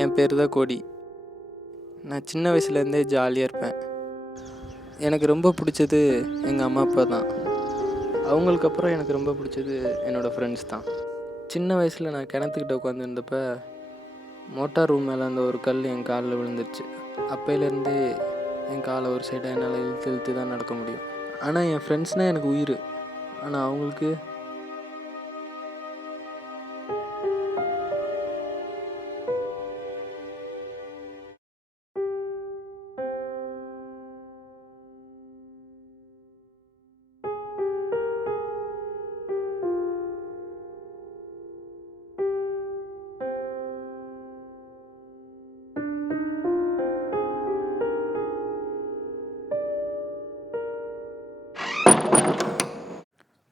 என் பேர் தான் கோடி. நான் சின்ன வயசுலேருந்தே ஜாலியாக இருப்பேன். எனக்கு ரொம்ப பிடிச்சது எங்கள் அம்மா அப்பா தான். அவங்களுக்கு அப்புறம் எனக்கு ரொம்ப பிடிச்சது என்னோடய ஃப்ரெண்ட்ஸ் தான். சின்ன வயசில் நான் கிணத்துக்கிட்ட உட்காந்துருந்தப்ப மோட்டார் ரூம் மேலே அந்த ஒரு கல் என் காலில் விழுந்துருச்சு. அப்போலேருந்தே என் காலை ஒரு சைடாக என்னால் இழுத்து இழுத்து தான் நடக்க முடியும். ஆனால் என் ஃப்ரெண்ட்ஸ்னால் எனக்கு உயிர். ஆனால் அவங்களுக்கு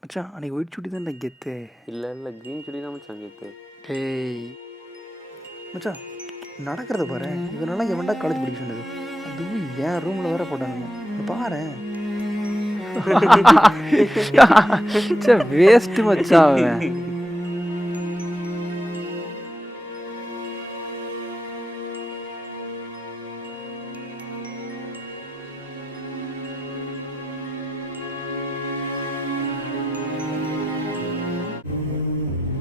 மச்சான் அன்றைக்கி ஒயிட் சுடி தான் கெத்து. இல்லை க்ரீன் சுடி தான் மச்சான் கெத்து. டேய் மச்சான் நடக்கிறத பாரு. இவனெல்லாம் எவன்டா காலேஜ் படிக்க சொன்னது? அதுவும் என் ரூமில் வேற போட்டானுங்க பாரு. வேஸ்ட் மச்சான் அவன்.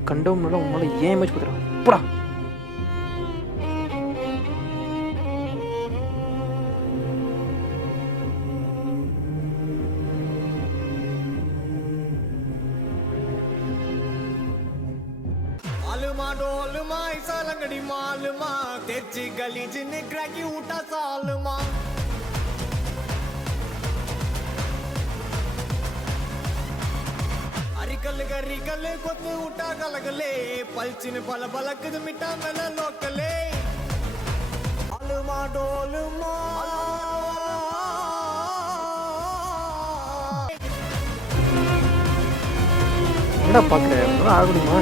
கண்டவங்கள உன்னால ஏன் இமேஜ் பார்த்துறான் போடா. मालूमा डोलमा ऐसा लंगड़ी मालूमा तेजी गली जिने क्रैकी उठा सालमा अरिकल गरिकल कोत उठा गलगले पलचिन पल बलक मिटा मेल लोकले मालूमा डोलमा என்ன பார்க்குறேன் ஆகணுமா?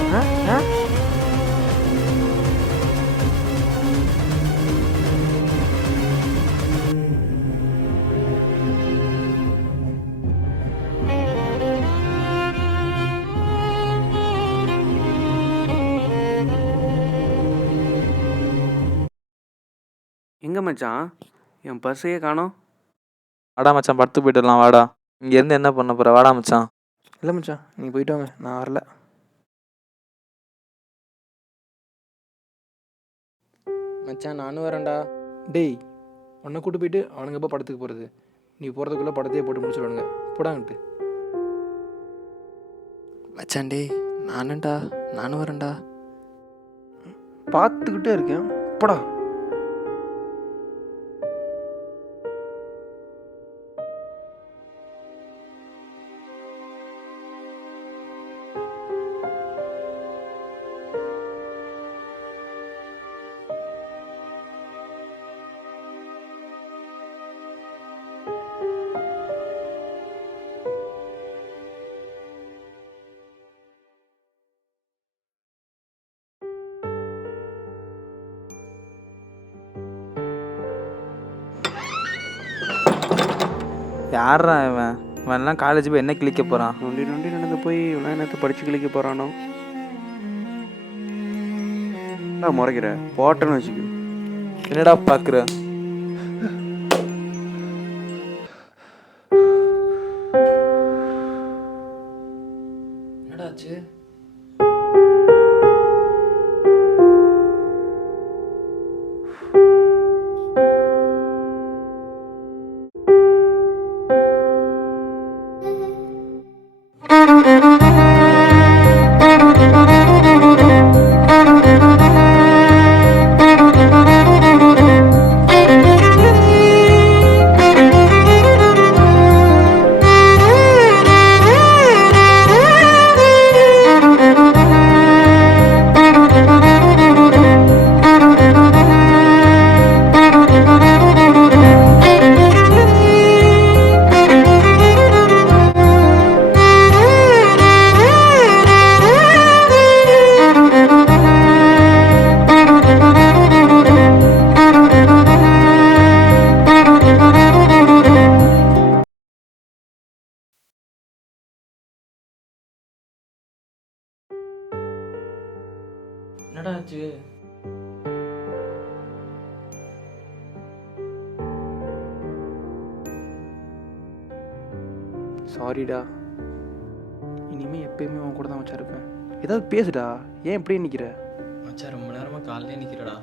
எங்கே மச்சான் என் பர்ஸையே காணோம். வாடா மச்சான், படுத்து போயிட்டுலாம். வாடா, இங்கேருந்து என்ன பண்ண போகிற? வாடா மச்சான். இல்லை மச்சான் நீங்கள் போயிட்டு வாங்க, நான் வரல. மச்சான் நானும் வரேன்டா. டேய் உன்னை கூட்டு போயிட்டு அவனுங்க எப்போ படத்துக்கு போகிறது? நீ போகிறதுக்குள்ளே படத்தையே போட்டு முடிச்சுடுவானுங்க. போடாங்கட்டு. மச்சான் டேய் நானும் வரேன்டா. பார்த்துக்கிட்டே இருக்கேன் போடா. யாரா இவன்? இவன்லாம் காலேஜ் போய் என்ன கிளிக்க போகிறான்? நொண்டி நடந்து போய் இவனா நேரத்தை படித்து கிளிக்க போகிறானோ? முறைக்கிற போட்டேன்னு வச்சுக்க. என்னடா பார்க்குற? என்னடாச்சு? சாரிடா. இனிமேல் எப்பயுமே உன் கூட தான் மச்சான் இருப்பேன். ஏதாவது பேசுடா, ஏன் இப்படியே நிற்கிற? மச்சான் ரொம்ப நேரமாக காலையிலே நிற்கிறடா.